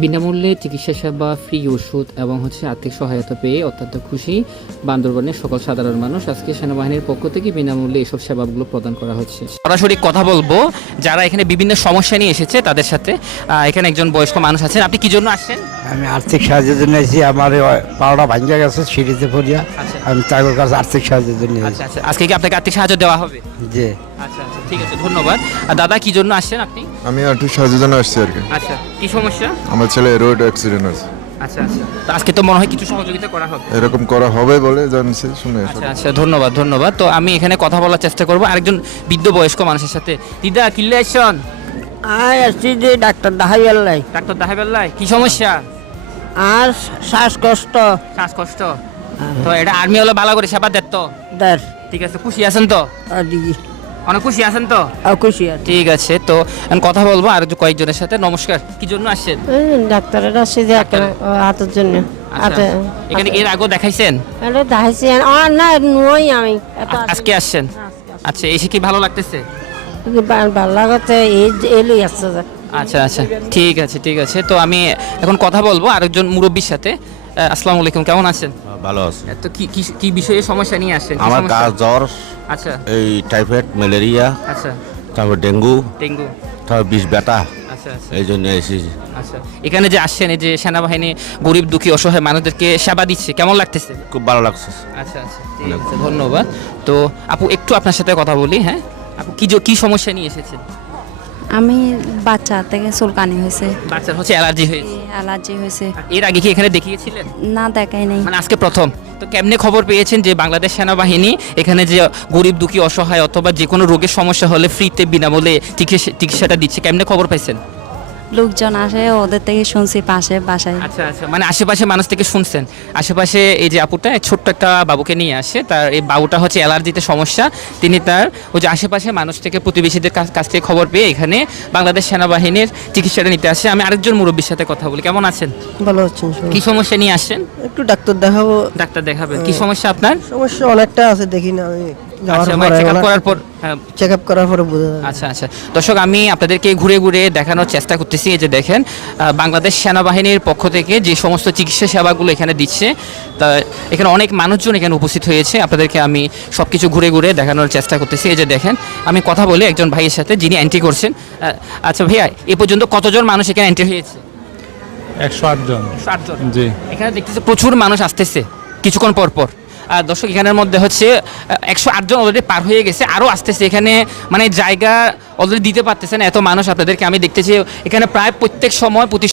বিনামূল্যে চিকিৎসা সেবা, ফ্রি ওষুধ এবং আর্থিক সহায়তা পেয়ে অত্যন্ত খুশি বান্দরবানের সকল সাধারণ মানুষ। আজকে সেনাবাহিনীর পক্ষ থেকে বিনামূল্যে এসব সেবাগুলো প্রদান করা হচ্ছে। সরাসরি কথা বলবো যারা এখানে বিভিন্ন সমস্যা নিয়ে এসেছে তাদের সাথে। এখানে একজন বয়স্ক মানুষ আছেন। আপনি কি জন্য আসছেন? আমি আর্থিক সাহায্যের জন্য এসেছি। আমার পাওয়াটা ভাঙ্গা গেছে সিঁড়িতে পড়িয়া। আচ্ছা আমি তাদের কাছে আর্থিক সাহায্যের জন্য আচ্ছা আচ্ছা, আজকে কি আপনাকে আর্থিক সাহায্য দেওয়া হবে? জি। আচ্ছা আচ্ছা, ঠিক আছে, ধন্যবাদ। দাদা কি জন্য আসছেন আপনি? আমি আর্থিক সাহায্যের জন্য আসছি আর কি। আচ্ছা, কি সমস্যা? আমার ছেলে রোড অ্যাক্সিডেন্ট আছে। আচ্ছা আচ্ছা, তো আজকে তো মনে হয় কিছু সহযোগিতা করা হবে। এরকম করা হবে বলে জানছি, শুনে আচ্ছা আচ্ছা, ধন্যবাদ ধন্যবাদ। তো আমি এখানে কথা বলার চেষ্টা করবো আরেকজন বৃদ্ধ বয়স্ক মানুষের সাথে। দিদা কিল্লে আসছেন? আসছি যে ডাক্তার দেখাইবার লাই। ডাক্তার দেখাবেল্লাই কি সমস্যা? আর শ্বাসকষ্ট শ্বাসকষ্ট। তো এটা আর্মি হলে ভালো করে সেবা দেন তো? দের ঠিক আছে, খুশি আছেন তো? দিদি অনেক খুশি আছেন তো? খুশি আর ঠিক আছে, তো আমি কথা বলবো আর কয়েকজনের সাথে। নমস্কার, কি জন্য আসছেন? ডাক্তারের আসছে যে হাতের জন্য আচ্ছা, এখানে এর আগেও দেখাইছেন? দেখাইছি না নই আমি আজকে আসছেন? আচ্ছা, এসে কি ভালো লাগতেছে? ভালো লাগাতে এলই আসছে যে। আচ্ছা আচ্ছা, ঠিক আছে ঠিক আছে। তো আমি এখন কথা বলবো আরেকজন মুরব্বীর সাথে। আসসালামু আলাইকুম, কেমন আছেন? ভালো আছে। তো কি কি কি বিষয়ে সমস্যা নিয়ে আসছেন? কি আমার সমস্যা? কাজ জ্বর, আচ্ছা এই টাইফয়েড, ম্যালেরিয়া, আচ্ছা, তারপর ডেঙ্গু, ডেঙ্গু। তারপর বিষ ব্যথা, আচ্ছা আচ্ছা এই জন্য এসেছি। আচ্ছা, এখানে যে আসছেন, এই যে সেনাবাহিনী গরিব দুঃখী অসহায় মানুষদেরকে সেবা দিচ্ছে, কেমন লাগতেছে? খুব ভালো লাগছে। আচ্ছা আচ্ছা, ঠিক আছে, ধন্যবাদ। তো আপু একটু আপনার সাথে কথা বলি। হ্যাঁ আপু, কি সমস্যা নিয়ে এসেছেন? আমি বাচ্চা থেকে চুলকানি হয়েছে, বাচ্চার অ্যালার্জি হয়েছে। অ্যালার্জি হয়েছে। এর আগে কি এখানে দেখিয়েছিলেন? না দেখাই নাই। মানে আজকে প্রথম? তো কেমনে খবর পেয়েছেন যে বাংলাদেশ সেনাবাহিনী এখানে যে গরিব দুঃখী অসহায় অথবা যে কোনো রোগের সমস্যা হলে ফ্রিতে বিনামূল্যে চিকিৎসাটা দিচ্ছে, কেমনে খবর পাইছেন? লোকজন আসে, ওদের থেকে শুনছি পাশে বাসায়। আচ্ছা আচ্ছা, মানে আশেপাশে মানুষ থেকে শুনছেন। আশেপাশে এই যে আপুটা ছোট্ট একটা বাবুকে নিয়ে আসে, তার এই বাবুটা অ্যালার্জিতে সমস্যা। তিনি তার ওই যে আশেপাশে মানুষ থেকে, প্রতিবেশীদের কাছ থেকে খবর পেয়ে এখানে বাংলাদেশ সেনাবাহিনীর চিকিৎসাটা নিতে আসে। আমি আরেকজন মুরব্বীর সাথে কথা বলি। কেমন আছেন? ভালো হচ্ছেন কি সমস্যা নিয়ে আসছেন? একটু ডাক্তার দেখাবো। ডাক্তার দেখাবেন? কি সমস্যা আপনার? সমস্যা অনেকটা আছে, দেখি না আমি আচ্ছা, মানে চেক আপ করার পর। হ্যাঁ, চেক আপ করার পরে বোঝা যাবে। আচ্ছা আচ্ছা, দর্শক আমি আপনাদেরকে ঘুরে ঘুরে দেখানোর চেষ্টা করতেছি। এই যে দেখেন, বাংলাদেশ সেনাবাহিনীর পক্ষ থেকে যে সমস্ত চিকিৎসা সেবাগুলো এখানে দিচ্ছে, তা এখানে অনেক মানুষজন এখানে উপস্থিত হয়েছে। আপনাদেরকে আমি সব কিছু ঘুরে ঘুরে দেখানোর চেষ্টা করতেছি। এই যে দেখেন, আমি কথা বলি একজন ভাইয়ের সাথে যিনি এন্ট্রি করছেন। আচ্ছা ভাইয়া, এ পর্যন্ত কতজন মানুষ এখানে এন্ট্রি হয়েছে? 108 জন। 60 জন। জি। এখানে দেখতেছি প্রচুর মানুষ আসতেছে কিছুক্ষণ পর পর। আর দর্শক এখানের মধ্যে 108 জন অলরেডি পার হয়ে গেছে, আরও আসতেছে। এখানে মানে জায়গা অলরেডি দিতে পারতেছে না, এত মানুষ আপনাদেরকে আমি দেখতেছি। এখানে প্রায় প্রত্যেক সময় প্রতি